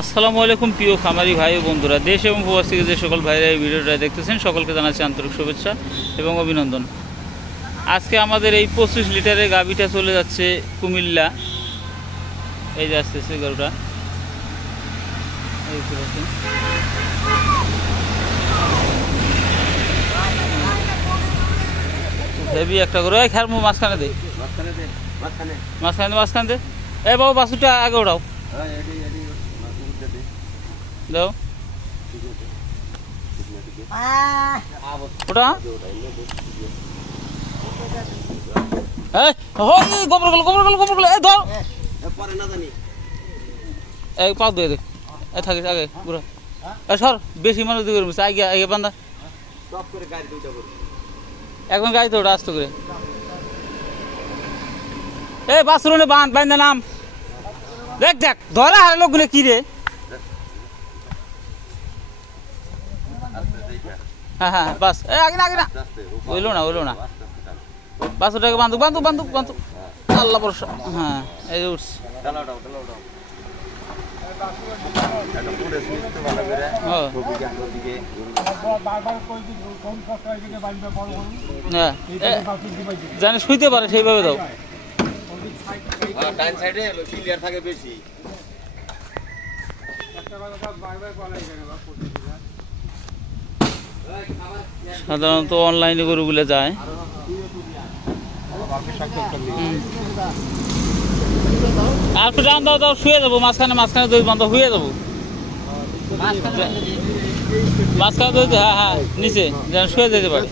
আসসালামু আলাইকুম প্রিয় খামারি ভাই ও বন্ধুরা, দেশ এবং প্রবাস থেকে যে সকল ভাইরা এই ভিডিওটা দেখতেছেন সকলকে জানাচ্ছি আন্তরিক শুভেচ্ছা এবং অভিনন্দন। আজকে আমাদের এই 25 লিটারের গাভীটা চলে যাচ্ছে কুমিল্লা। এই যে আসতেছে গরুটা, হেভি একটা গরু। এই খেয়ার মাঝখানে দে, মাঝখানে দে। এই বাবু বাসুটা আগে ওঠাও, দাও ওটা। গোবর গেল এই ধর, এই পাও দিয়ে দেখ, এই থাকিস আগে পুরো সর, বেশি মানুষ দিয়ে করবি আগে আগে বান্ধা এখন গাড়িতে ওটা আস্তে করে। এই বাসুরনে বান্ধা নাম দেখ দেখ ধরা হারে লোকগুলো কি রে। হ্যাঁ হ্যাঁ বাস, আগে না হইলো না বাস ওটাকে বান্ধব আল্লাহ ভরসা। হ্যাঁ এই যে উঠছে, জানি শুইতে পারে সেইভাবে দাও। সাধারণত অনলাইনে গরুগুলো যায়। আর একটু টান দাও শুয়ে যাবো, মাঝখানে দই বন্ধ হয়ে যাবো, মাঝখানে দই। হ্যাঁ নিচে যেন শুয়ে যেতে পারে।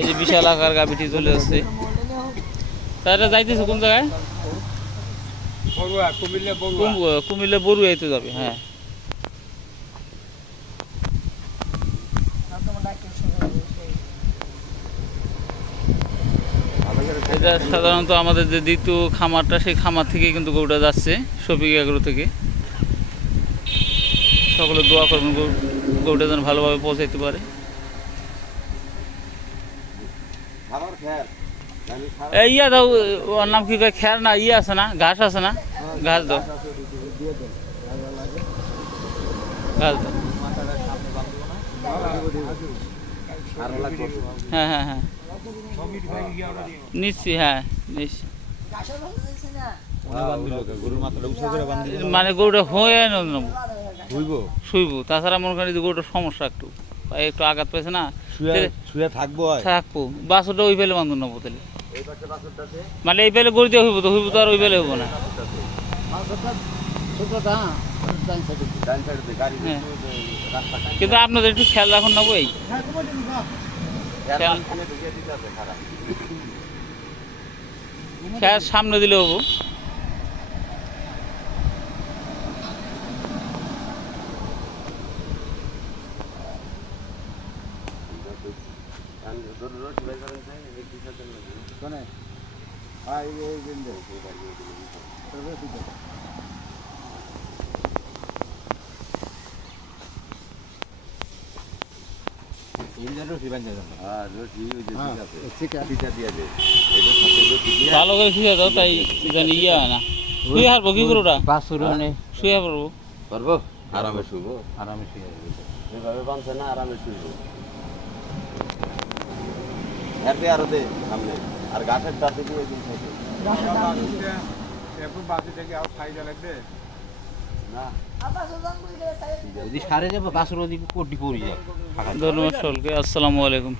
এই যে বিশাল আকার গাভীটি চলে আসছে। তাহলে যাইতেছে কোন জায়গায়? কুমিল্লা বড়ুয়াইতে যাবে। হ্যাঁ এটা সাধারণত আমাদের যে দ্বিতীয় খামারটা, সেই খামার থেকে কিন্তু গরুটা যাচ্ছে শফিক এগ্রো থেকে। সকলে দোয়া করবেন গরুটা যেন ভালোভাবে পৌঁছাইতে পারে। ইয়া দাও, ওর নাম কি কয়, খ্যার না ইয়ে আছে না, ঘাস আছে না, ঘাস দাও, ঘাস দাও। হ্যাঁ নিচ্ছি, হ্যাঁ নিচ্ছি। মানে গরুটা হয়ে শুইব, তাছাড়া মনে করেন গরুটার সমস্যা একটু আঘাত পেয়েছে না, থাকবো বাসুটা ওই পেলে বান্ধব নেবো। তাহলে মানে এই পেলে গরু দিয়ে হইব তো আর ওই পেলে হইব না। কিন্তু আপনাদের একটু খেয়াল রাখুন নেবো, এই খেয়াল সামনে দিলে হবো। ভালো করে শুয়ে দাও, তাই জানি ইয়ে হয় না। শুয়ে হারবো কি করবো, শুয়ে পারবো আরামে শুবো, আরামে শুয়ে যেভাবে বাঁধছে না আরামে শুইবো। আরো দে সামনে আর গাছের দাঁতে দিয়ে ধন্যবাদ সকলকে। আসসালামু আলাইকুম।